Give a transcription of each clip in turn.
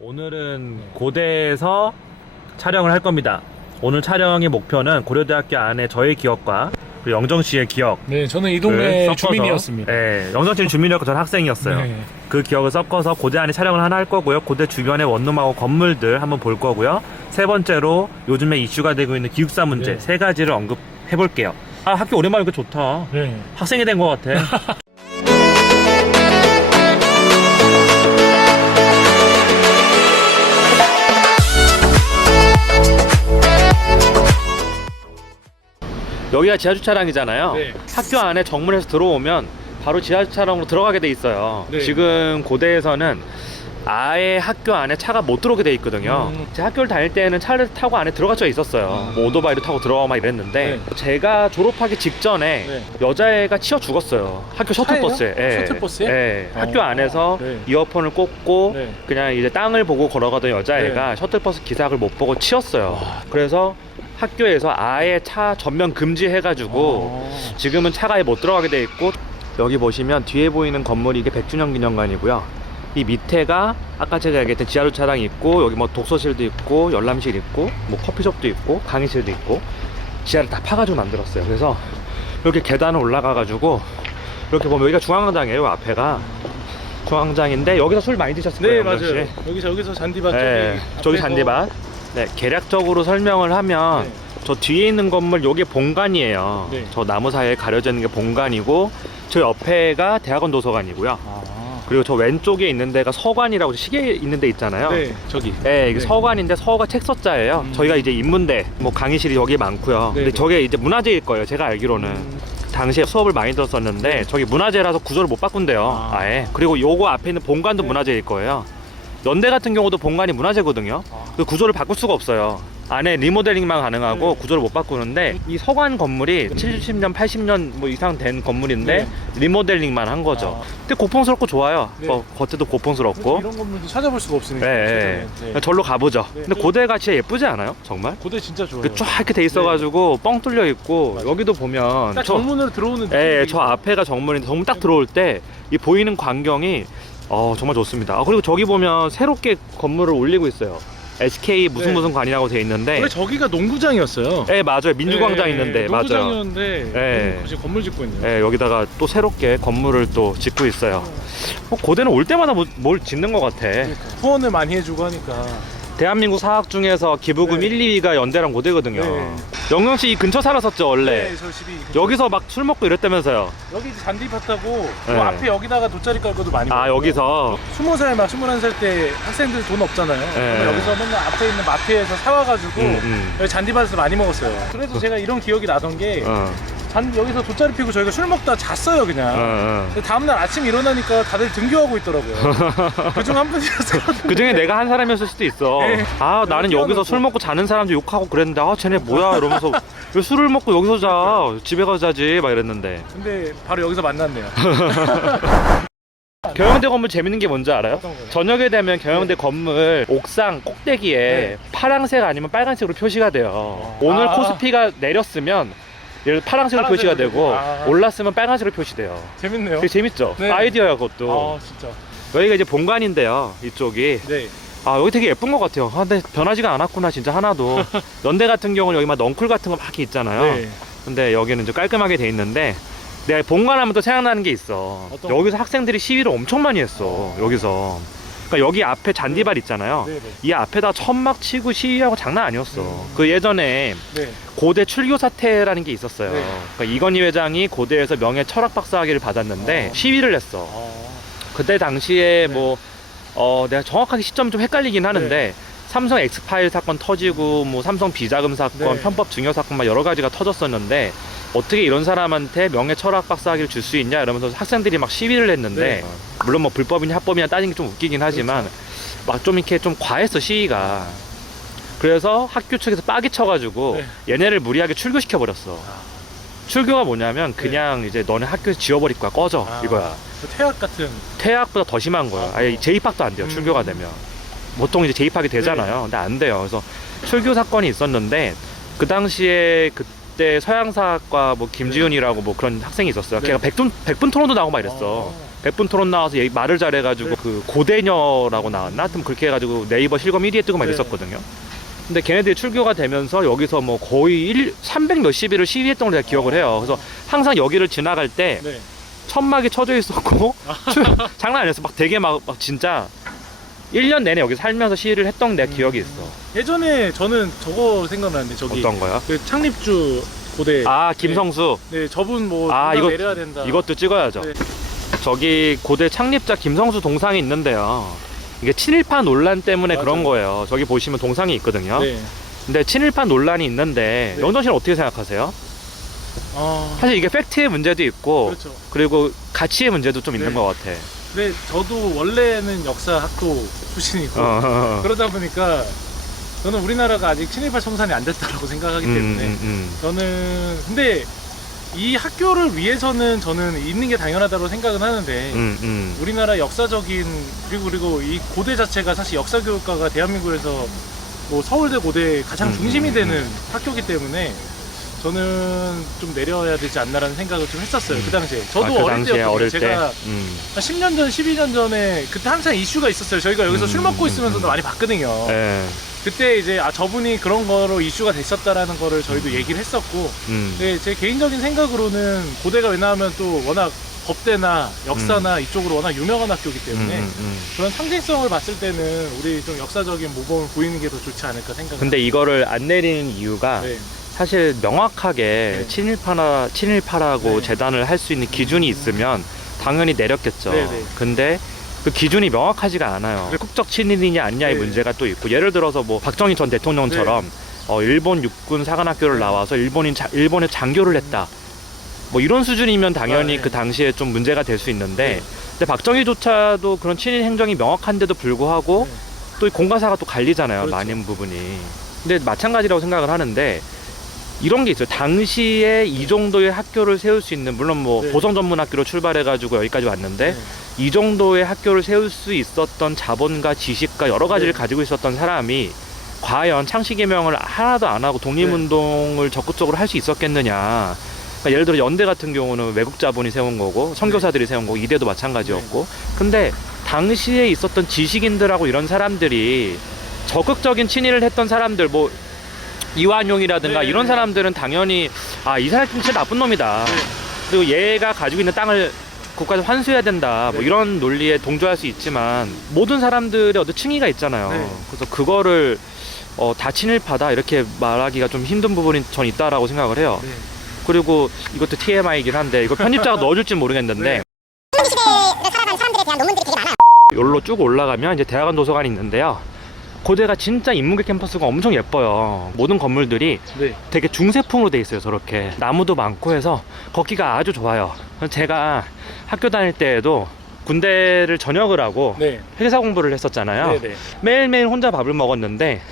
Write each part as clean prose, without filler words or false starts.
오늘은 고대에서 촬영을 할 겁니다. 오늘 촬영의 목표는 고려대학교 안에 저의 기억과 그리고 영정씨의 기억. 네, 저는 이 동네 주민이었습니다. 네, 영정씨는 주민이었고 저는 학생이었어요. 네. 그 기억을 섞어서 고대 안에 촬영을 하나 할 거고요. 고대 주변의 원룸하고 건물들 한번 볼 거고요. 세 번째로 요즘에 이슈가 되고 있는 기숙사 문제 네. 세 가지를 언급해 볼게요. 아, 학교 오랜만에 오니까 좋다. 네. 학생이 된 것 같아. 여기가 지하주차장이잖아요. 네. 학교 안에 정문에서 들어오면 바로 지하주차장으로 들어가게 돼 있어요. 네. 지금 고대에서는 아예 학교 안에 차가 못 들어오게 돼 있거든요. 제가 학교를 다닐 때는 차를 타고 안에 들어갈 수가 있었어요. 뭐 오토바이도 타고 들어가고 막 이랬는데 제가 졸업하기 직전에 여자애가 치여 죽었어요. 학교 셔틀버스에. 예. 셔틀버스에? 예. 학교 안에서 네. 이어폰을 꽂고 네. 그냥 이제 땅을 보고 걸어가던 여자애가 셔틀버스 기사를 못 보고 치였어요. 그래서 학교에서 아예 차 전면 금지해가지고 지금은 차가 아예 못 들어가게 돼 있고, 여기 보시면 뒤에 보이는 건물이 이게 100주년 기념관이고요. 이 밑에가 아까 제가 얘기했던 지하주차장이 있고, 여기 뭐 독서실도 있고 열람실 있고 뭐 커피숍도 있고 강의실도 있고 지하를 다 파가지고 만들었어요. 그래서 이렇게 계단을 올라가가지고 이렇게 보면 여기가 중앙광장이에요. 앞에가 중앙광장인데 여기서 술 많이 드셨을 거예요. 네, 맞아요. 여기서 잔디밭 네, 저기 잔디밭. 네, 계략적으로 설명을 하면 저 뒤에 있는 건물 요게 본관이에요. 네. 저 나무 사이에 가려져 있는 게 본관이고, 저 옆에가 대학원 도서관이고요. 그리고 저 왼쪽에 있는 데가 서관이라고 시계 있는 데 있잖아요. 네, 저기. 네, 이게 서관인데 서가 책서자예요. 저희가 이제 인문대, 뭐 강의실이 여기 많고요. 근데 저게 이제 문화재일 거예요. 제가 알기로는. 당시에 수업을 많이 들었었는데 저기 문화재라서 구조를 못 바꾼대요. 아예. 그리고 요거 앞에 있는 본관도 문화재일 거예요. 연대 같은 경우도 본관이 문화재거든요. 그 구조를 바꿀 수가 없어요. 안에 리모델링만 가능하고 구조를 못 바꾸는데, 이 서관 건물이 70년, 80년 뭐 이상 된 건물인데 리모델링만 한 거죠. 근데 고풍스럽고 좋아요. 겉에도 고풍스럽고. 이런 건물도 찾아볼 수가 없으니까. 네. 절로 가보죠. 근데 고대가 진짜 예쁘지 않아요? 정말? 고대 진짜 좋아요. 그 쫙 이렇게 돼 있어가지고 뻥 뚫려 있고, 여기도 보면 딱 정문으로 들어오는 느낌이. 예, 저 앞에가 정문인데 정문 딱 들어올 때 이 보이는 광경이 정말 좋습니다. 그리고 저기 보면 새롭게 건물을 올리고 있어요. SK 무슨 관이라고 돼 있는데. 원래 저기가 농구장이었어요. 네, 맞아요. 민주광장 있는데. 맞아요. 농구장이었는데 지금 건물 짓고 있네요. 네, 여기다가 또 새롭게 건물을 또 짓고 있어요. 고대는 올 때마다 뭘 짓는 것 같아. 후원을 많이 해주고 하니까. 대한민국 사학 중에서 기부금 1, 2위가 연대랑 고대거든요. 영영 씨 이 근처 살았었죠, 원래? 네, 저 집이 여기서 막 술 먹고 이랬다면서요? 여기 이제 잔디밭하고 그 앞에 여기다가 돗자리 깔고도 많이 먹어요. 여기서? 20살 막 21살 때 학생들 돈 없잖아요. 그럼 여기서 맨날 앞에 있는 마트에서 사와가지고 여기 잔디밭에서 많이 먹었어요. 그래서 제가 이런 기억이 나던 게 여기서 돗자리 피고 저희가 술 먹다 잤어요 그냥. 다음날 아침 일어나니까 다들 등교하고 있더라고요. 그중 한 분이었어요. 그 중에 내가 한 사람이었을 수도 있어. 나는 여기서 술 먹고 자는 사람도 욕하고 그랬는데 쟤네 뭐야 이러면서 왜 술을 먹고 여기서 자, 집에 가서 자지 막 이랬는데. 근데 바로 여기서 만났네요. 경영대 건물 재밌는 게 뭔지 알아요? 저녁에 되면 경영대 건물 옥상 꼭대기에 파란색 아니면 빨간색으로 표시가 돼요. 오늘 코스피가 내렸으면 파란색으로 표시가 되고 올랐으면 빨간색으로 표시돼요. 재밌네요. 되게 재밌죠? 아이디어야 그것도. 진짜. 여기가 이제 본관인데요, 이쪽이. 여기 되게 예쁜 것 같아요. 근데 변하지가 않았구나 진짜 하나도. 연대 같은 경우는 여기 막 넝쿨 같은 거 막 있잖아요. 근데 여기는 좀 깔끔하게 돼 있는데, 내가 본관하면 또 생각나는 게 있어. 여기서 학생들이 시위를 엄청 많이 했어. 여기서. 그러니까 여기 앞에 잔디밭 있잖아요. 이 앞에다 천막 치고 시위하고 장난 아니었어. 그 예전에 고대 출교 사태라는 게 있었어요. 그러니까 이건희 회장이 고대에서 명예 철학 박사학위를 받았는데 시위를 했어. 그때 당시에 내가 정확하게 시점이 좀 헷갈리긴 하는데 삼성 엑스파일 사건 터지고 뭐 삼성 비자금 사건, 편법 증여 사건 막 여러 가지가 터졌었는데, 어떻게 이런 사람한테 명예 철학 박사학위를 줄 수 있냐 이러면서 학생들이 막 시위를 했는데, 물론 뭐 불법이냐 합법이냐 따지는 게 좀 웃기긴 하지만 막 좀 이렇게 좀 과했어 시위가. 그래서 학교 측에서 빠기 쳐가지고 얘네를 무리하게 출교시켜 버렸어. 출교가 뭐냐면 그냥 이제 너네 학교에서 지워버릴 거야, 꺼져 이거야. 퇴학 같은. 퇴학보다 더 심한 거야. 아예 재입학도 안 돼요. 출교가 되면 보통 이제 재입학이 되잖아요. 근데 안 돼요. 그래서 출교 사건이 있었는데, 그 당시에 그때 서양사학과 뭐 김지훈이라고 뭐 그런 학생이 있었어요. 걔가 백분 토론도 나오고 막 이랬어. 100분 토론 나와서 말을 잘해가지고 네. 그 고대녀라고 나왔나? 하여튼 그렇게 해가지고 네이버 실검 1위에 뜨고 막 네. 이랬었거든요. 근데 걔네들이 출교가 되면서 여기서 뭐 거의 300 몇십 일을 시위했던 걸 제가 기억을 해요. 그래서 항상 여기를 지나갈 때 네. 천막이 쳐져 있었고 장난 아니었어. 막 되게 막 진짜 1년 내내 여기 살면서 시위를 했던 내 기억이 있어. 예전에 저는 저거 생각나는데 저기 어떤 거야? 그 창립주 고대. 아 김성수. 네, 저분 뭐 아, 이거 이거- 내려야 된다. 이것도 찍어야죠. 네. 저기 고대 창립자 김성수 동상이 있는데요. 이게 친일파 논란 때문에 맞아요. 그런 거예요. 저기 보시면 동상이 있거든요. 네. 근데 친일파 논란이 있는데 네. 명정 씨는 어떻게 생각하세요? 사실 이게 팩트의 문제도 있고 그렇죠. 그리고 가치의 문제도 좀 있는 네. 것 같아. 근데 저도 원래는 역사학도 출신이고 어. 그러다 보니까 저는 우리나라가 아직 친일파 청산이 안 됐다라고 생각하기 때문에 저는 근데 이 학교를 위해서는 저는 있는 게 당연하다고 생각은 하는데 우리나라 역사적인 그리고 이 고대 자체가 사실 역사교육과가 대한민국에서 뭐 서울대 고대 가장 중심이 되는 학교이기 때문에 저는 좀 내려야 되지 않나라는 생각을 좀 했었어요. 그 당시에 저도 그 어릴 당시에 때였거든요. 어릴 제가 때. 한 10년 전, 12년 전에 그때 항상 이슈가 있었어요. 저희가 여기서 술 먹고 있으면서도 많이 봤거든요. 네. 그때 이제 저분이 그런 거로 이슈가 됐었다라는 거를 저희도 얘기를 했었고 근데 제 개인적인 생각으로는 고대가 왜냐하면 또 워낙 법대나 역사나 이쪽으로 워낙 유명한 학교이기 때문에 그런 상징성을 봤을 때는 우리 좀 역사적인 모범을 보이는 게 더 좋지 않을까 생각합니다. 근데 이거를 안 내리는 이유가 네. 사실 명확하게 네. 친일파라고 네. 재단을 할 수 있는 기준이 있으면 당연히 내렸겠죠. 네, 네. 근데 그 기준이 명확하지가 않아요. 네. 국적 친일이냐 아니냐의 네. 문제가 또 있고, 예를 들어서 뭐 박정희 전 대통령처럼 일본 육군 사관학교를 나와서 일본의 장교를 했다. 뭐 이런 수준이면 당연히 네. 그 당시에 좀 문제가 될 수 있는데, 네. 근데 박정희조차도 그런 친일 행정이 명확한데도 불구하고 네. 또 이 공과사가 또 갈리잖아요. 그렇죠. 많은 부분이. 근데 마찬가지라고 생각을 하는데, 이런 게 있어요. 당시에 이 정도의 학교를 세울 수 있는, 물론 뭐 네. 고성전문학교로 출발해가지고 여기까지 왔는데, 네. 이 정도의 학교를 세울 수 있었던 자본과 지식과 여러 가지를 네. 가지고 있었던 사람이 과연 창씨개명을 하나도 안 하고 독립운동을 적극적으로 할 수 있었겠느냐. 그러니까 예를 들어 연대 같은 경우는 외국 자본이 세운 거고 선교사들이 세운 거고, 이대도 마찬가지였고. 근데 당시에 있었던 지식인들하고 이런 사람들이 적극적인 친일을 했던 사람들, 뭐 이완용이라든가 네, 이런 네. 사람들은 당연히 이 사람 진짜 나쁜 놈이다. 네. 그리고 얘가 가지고 있는 땅을 국가에서 환수해야 된다. 뭐 네. 이런 논리에 동조할 수 있지만, 모든 사람들의 어떤 층위가 있잖아요. 네. 그래서 그거를 다 친일파다 이렇게 말하기가 좀 힘든 부분이 전 있다라고 생각을 해요. 네. 그리고 이것도 TMI이긴 한데, 이거 편집자가 넣어줄지 모르겠는데, 네. 시대를 살아간 사람들에 대한 논문들이 되게 많아요. 여기로 쭉 올라가면 이제 대학원 도서관이 있는데요. 고대가 진짜 인문계 캠퍼스가 엄청 예뻐요. 모든 건물들이 네. 되게 중세풍으로 돼 있어요. 저렇게 나무도 많고 해서 걷기가 아주 좋아요. 제가 학교 다닐 때에도 군대를 전역을 하고 네. 회계사 공부를 했었잖아요. 네. 네. 매일매일 혼자 밥을 먹었는데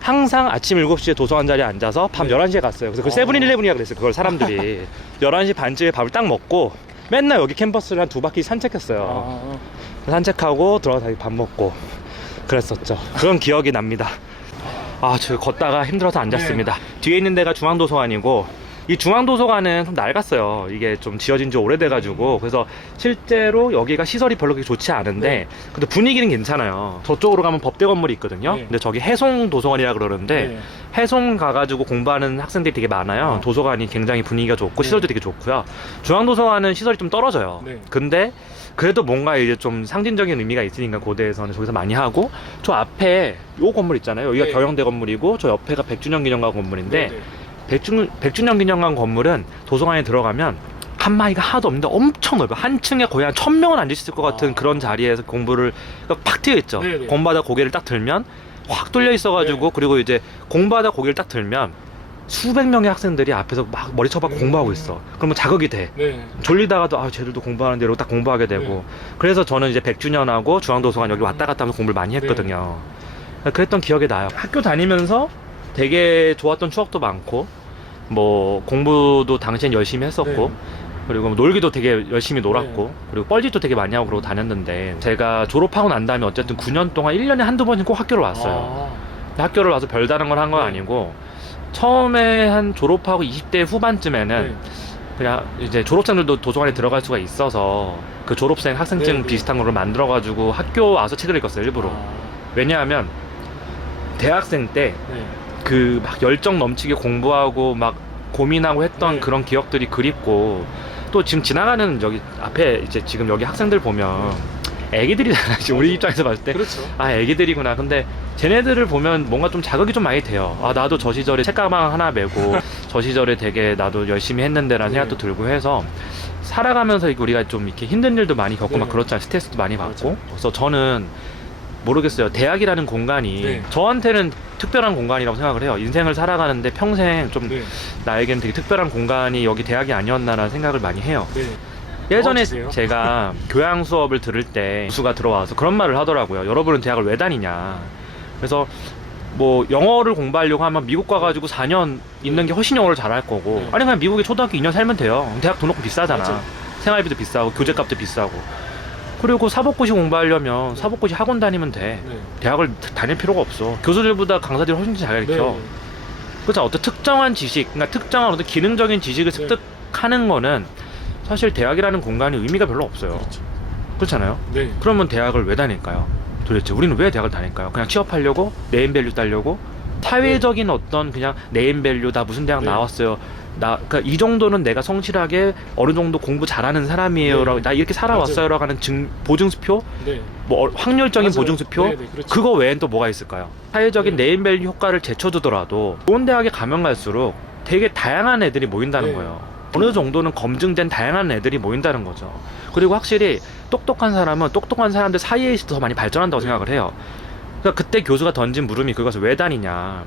항상 아침 7시에 도서관 자리에 앉아서 밤 네. 11시에 갔어요. 그래서 그 세븐일레븐이라 그랬어요. 그걸 사람들이 11시 반쯤에 밥을 딱 먹고 맨날 여기 캠퍼스를 한 2바퀴 산책했어요. 산책하고 들어가서 밥 먹고 그랬었죠. 그런 기억이 납니다. 저 걷다가 힘들어서 앉았습니다. 뒤에 있는 데가 중앙도서관이고, 이 중앙도서관은 좀 낡았어요. 이게 좀 지어진 지 오래돼가지고. 그래서 실제로 여기가 시설이 별로 그렇게 좋지 않은데, 네. 근데 분위기는 괜찮아요. 저쪽으로 가면 법대 건물이 있거든요. 네. 근데 저기 해송도서관이라 그러는데, 네. 해송 가가지고 공부하는 학생들이 되게 많아요. 도서관이 굉장히 분위기가 좋고 네. 시설도 되게 좋고요. 중앙도서관은 시설이 좀 떨어져요. 네. 근데 그래도 뭔가 이제 좀 상징적인 의미가 있으니까 고대에서는 저기서 많이 하고, 저 앞에 요 건물 있잖아요. 여기가 네. 경영대 건물이고 저 옆에가 백주년 기념관 건물인데, 네. 백주년 기념관 건물은 도서관에 들어가면 칸막이가 하나도 없는데 엄청 넓어요. 한 층에 거의 한 1000명은 앉을 수 있을 것 같은 그런 자리에서 공부를 팍 트여 있죠. 네네. 공부하다 고개를 딱 들면 확 뚫려 있어가지고, 네. 그리고 이제 공부하다 고개를 딱 들면 수백 명의 학생들이 앞에서 막 머리 쳐박고 공부하고 있어. 그러면 자극이 돼. 네. 졸리다가도 쟤들도 공부하는데 이러고 딱 공부하게 되고. 네. 그래서 저는 이제 백주년하고 중앙도서관 여기 왔다 갔다 하면서 공부를 많이 했거든요. 그랬던 기억이 나요. 학교 다니면서 되게 좋았던 추억도 많고, 뭐 공부도 당시엔 열심히 했었고, 네. 그리고 놀기도 되게 열심히 놀았고, 그리고 뻘짓도 되게 많이 하고 그러고 다녔는데, 제가 졸업하고 난 다음에 어쨌든 9년 동안 1년에 한두 번은 꼭 학교를 왔어요. 학교를 와서 별다른 걸 한 건 네. 아니고, 처음에 한 졸업하고 20대 후반쯤에는 네. 그냥 이제 졸업생들도 도서관에 들어갈 수가 있어서 그 졸업생 학생증 네네. 비슷한 걸로 만들어가지고 학교 와서 책을 읽었어요, 일부러. 왜냐하면 대학생 때 그 막 열정 넘치게 공부하고 막 고민하고 했던 네. 그런 기억들이 그립고, 또 지금 지나가는 여기 앞에 이제 지금 여기 학생들 보면 애기들이잖아. 지금 우리 입장에서 봤을 때 그렇죠. 아, 애기들이구나. 근데 쟤네들을 보면 뭔가 좀 자극이 좀 많이 돼요. 아, 나도 저 시절에 책가방 하나 메고 저 시절에 되게 나도 열심히 했는데라는 네. 생각도 들고 해서, 살아가면서 우리가 좀 이렇게 힘든 일도 많이 겪고 네. 막 그렇잖아요. 스트레스도 많이 받고. 맞아요. 그래서 저는 모르겠어요. 대학이라는 공간이 네. 저한테는 특별한 공간이라고 생각을 해요. 인생을 살아가는데 평생 좀 네. 나에겐 되게 특별한 공간이 여기 대학이 아니었나라는 생각을 많이 해요. 네. 예전에 주세요. 제가 교양 수업을 들을 때 교수가 들어와서 그런 말을 하더라고요. 여러분은 대학을 왜 다니냐. 그래서 뭐 영어를 공부하려고 하면 미국 가가지고 4년 있는 게 훨씬 영어를 잘할 거고, 네. 아니 그냥 미국에 초등학교 2년 살면 돼요. 대학 돈 놓고 비싸잖아. 맞아요. 생활비도 비싸고 교재값도 비싸고. 그리고 사법고시 공부하려면 사법고시 학원 다니면 돼. 네. 대학을 다닐 필요가 없어. 교수들보다 강사들이 훨씬 잘 가르쳐. 네. 그렇죠. 어떤 특정한 지식, 그러니까 특정한 어떤 기능적인 지식을 네. 습득하는 거는 사실 대학이라는 공간이 의미가 별로 없어요. 그렇죠. 그렇잖아요. 네. 그러면 대학을 왜 다닐까요? 도대체 우리는 왜 대학을 다닐까요? 그냥 취업하려고? 네임밸류 따려고? 사회적인 어떤 그냥 네임밸류, 나 무슨 대학 네. 나왔어요. 그러니까 이 정도는 내가 성실하게 어느 정도 공부 잘하는 사람이에요라고, 네. 나 이렇게 살아왔어요라고 하는 보증수표, 네. 뭐 확률적인 맞아요. 보증수표, 네, 네, 그렇죠. 그거 외엔 또 뭐가 있을까요? 사회적인 네. 네임밸류 효과를 제쳐두더라도 좋은 대학에 가면 갈수록 되게 다양한 애들이 모인다는 네. 거예요. 어느 정도는 검증된 다양한 애들이 모인다는 거죠. 그리고 확실히 똑똑한 사람은 똑똑한 사람들 사이에 있어서 더 많이 발전한다고 네. 생각을 해요. 그러니까 그때 교수가 던진 물음이 그것을 왜 다니냐.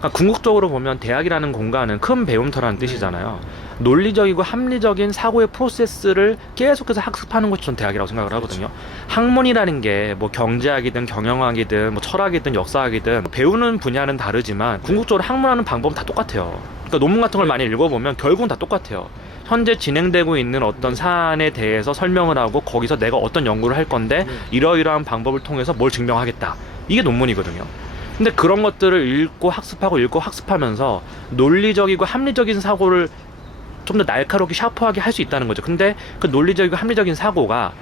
그러니까 궁극적으로 보면 대학이라는 공간은 큰 배움터라는 네. 뜻이잖아요. 논리적이고 합리적인 사고의 프로세스를 계속해서 학습하는 것이 전 대학이라고 생각을 하거든요. 학문이라는 게 뭐 경제학이든 경영학이든 뭐 철학이든 역사학이든 배우는 분야는 다르지만 궁극적으로 학문하는 방법은 다 똑같아요. 그러니까 논문 같은 걸 많이 읽어보면 결국은 다 똑같아요. 현재 진행되고 있는 어떤 사안에 대해서 설명을 하고 거기서 내가 어떤 연구를 할 건데 이러이러한 방법을 통해서 뭘 증명하겠다. 이게 논문이거든요. 근데 그런 것들을 읽고 학습하면서 논리적이고 합리적인 사고를 좀 더 날카롭게 샤프하게 할 수 있다는 거죠. 근데 그 논리적이고 합리적인 사고가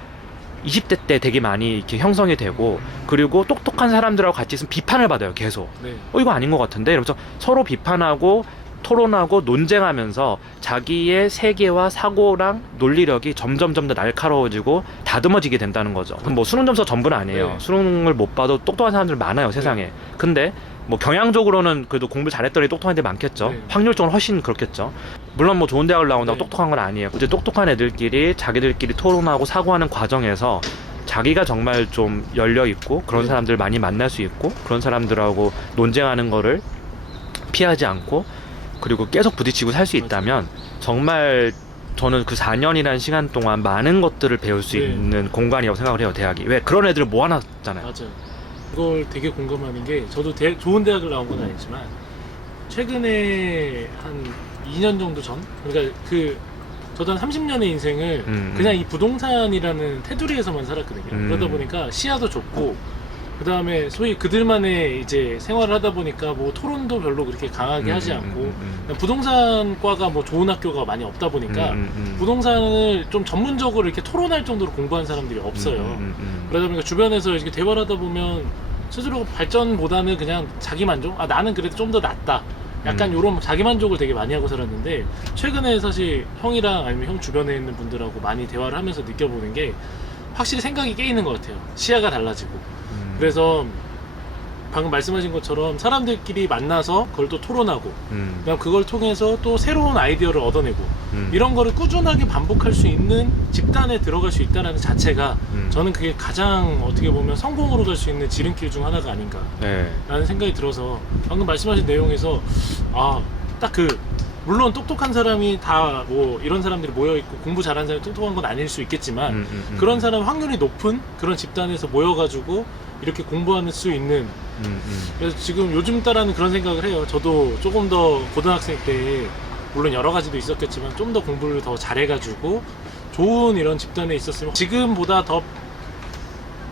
20대 때 되게 많이 이렇게 형성이 되고, 그리고 똑똑한 사람들하고 같이 있으면 비판을 받아요, 계속. 네. 이거 아닌 것 같은데? 이러면서 서로 비판하고 토론하고 논쟁하면서 자기의 세계와 사고랑 논리력이 점점 더 날카로워지고 다듬어지게 된다는 거죠. 그럼 뭐 수능 점수가 전부는 아니에요. 네. 수능을 못 봐도 똑똑한 사람들 많아요, 세상에. 근데 뭐 경향적으로는 그래도 공부 잘했더니 똑똑한 애들 많겠죠. 네. 확률적으로 훨씬 그렇겠죠. 물론 뭐 좋은 대학을 나온다고 네. 똑똑한 건 아니에요. 이제 똑똑한 애들끼리 자기들끼리 토론하고 사고하는 과정에서 자기가 정말 좀 열려있고 그런 네. 사람들 많이 만날 수 있고, 그런 사람들하고 논쟁하는 거를 피하지 않고 그리고 계속 부딪히고 살 수 있다면 정말 저는 그 4년이라는 시간 동안 많은 것들을 배울 수 네. 있는 공간이라고 생각을 해요, 대학이. 왜? 그런 애들을 모아놨잖아요. 맞아요. 이걸 되게 공감하는 게, 저도 좋은 대학을 나온 건 아니지만 최근에 한 2년 정도 전, 그러니까 저도 한 30년의 인생을 그냥 이 부동산이라는 테두리에서만 살았거든요. 그러다 보니까 시야도 좁고, 그 다음에 소위 그들만의 이제 생활을 하다 보니까 뭐 토론도 별로 그렇게 강하게 하지 않고, 부동산과가 뭐 좋은 학교가 많이 없다 보니까 부동산을 좀 전문적으로 이렇게 토론할 정도로 공부한 사람들이 없어요. 그러다 보니까 주변에서 이렇게 대화를 하다 보면 스스로 발전보다는 그냥 자기 만족? 아, 나는 그래도 좀 더 낫다. 약간 요런 자기 만족을 되게 많이 하고 살았는데, 최근에 사실 형이랑 아니면 형 주변에 있는 분들하고 많이 대화를 하면서 느껴보는 게, 확실히 생각이 깨이는 것 같아요. 시야가 달라지고. 그래서 방금 말씀하신 것처럼 사람들끼리 만나서 그걸 또 토론하고, 그다음 그걸 통해서 또 새로운 아이디어를 얻어내고, 이런 거를 꾸준하게 반복할 수 있는 집단에 들어갈 수 있다는 자체가 저는 그게 가장 어떻게 보면 성공으로 갈 수 있는 지름길 중 하나가 아닌가 라는 생각이 들어서, 방금 말씀하신 내용에서 딱 물론 똑똑한 사람이 다 뭐 이런 사람들이 모여있고 공부 잘하는 사람이 똑똑한 건 아닐 수 있겠지만 그런 사람 확률이 높은 그런 집단에서 모여가지고 이렇게 공부할 수 있는, 그래서 지금 요즘 따라는 그런 생각을 해요. 저도 조금 더 고등학생 때 물론 여러 가지도 있었겠지만 좀 더 공부를 더 잘해가지고 좋은 이런 집단에 있었으면 지금보다 더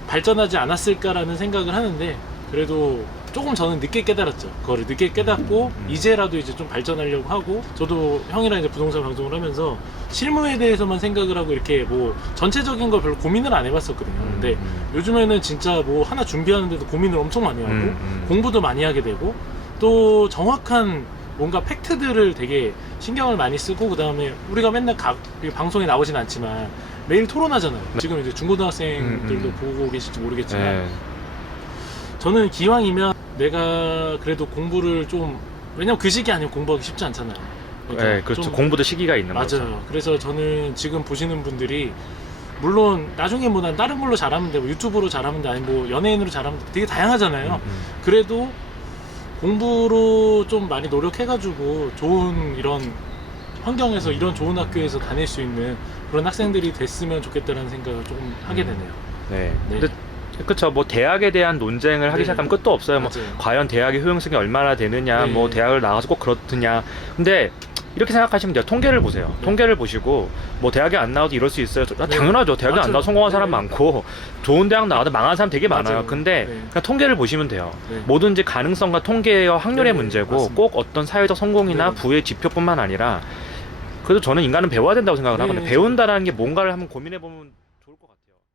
발전하지 않았을까라는 생각을 하는데, 그래도 조금 저는 늦게 깨달았죠. 그거를 늦게 깨닫고 이제라도 이제 좀 발전하려고 하고, 저도 형이랑 이제 부동산 방송을 하면서 실무에 대해서만 생각을 하고 이렇게 뭐 전체적인 걸 별로 고민을 안 해봤었거든요. 근데 요즘에는 진짜 뭐 하나 준비하는데도 고민을 엄청 많이 하고 공부도 많이 하게 되고, 또 정확한 뭔가 팩트들을 되게 신경을 많이 쓰고, 그 다음에 우리가 맨날 방송에 나오진 않지만 매일 토론하잖아요. 지금 이제 중고등학생들도 보고 계실지 모르겠지만 네. 저는 기왕이면 내가 그래도 공부를 좀, 왜냐면 그 시기 아니면 공부하기 쉽지 않잖아요. 그러니까 네, 그렇죠. 좀, 공부도 시기가 있는 거죠. 맞아요. 그래서 저는 지금 보시는 분들이 물론 나중에 뭐 난 다른 걸로 잘하면 돼, 뭐 유튜브로 잘하면 돼, 아니 뭐 연예인으로 잘하면 돼, 되게 다양하잖아요. 그래도 공부로 좀 많이 노력해가지고 좋은 이런 환경에서, 이런 좋은 학교에서 다닐 수 있는 그런 학생들이 됐으면 좋겠다는 생각을 조금 하게 되네요. 네. 네. 근데 그쵸, 뭐 대학에 대한 논쟁을 하기 네. 시작하면 끝도 없어요. 뭐 맞아요. 과연 대학의 효용성이 얼마나 되느냐, 네. 뭐 대학을 나가서 꼭 그렇느냐. 근데 이렇게 생각하시면 돼요. 통계를 보세요. 네. 통계를 보시고 뭐 대학에 안 나와도 이럴 수 있어요. 네. 당연하죠. 대학에 안 맞아요. 나와서 성공한 사람 네. 많고 좋은 대학 나와도 망한 사람 되게 많아요. 맞아요. 근데 네. 그냥 통계를 보시면 돼요. 네. 뭐든지 가능성과 통계와 확률의 네, 문제고 맞습니다. 꼭 어떤 사회적 성공이나 네. 부의 지표뿐만 아니라, 그래도 저는 인간은 배워야 된다고 생각을 네, 하거든요. 네. 배운다라는 게 뭔가를 한번 고민해 보면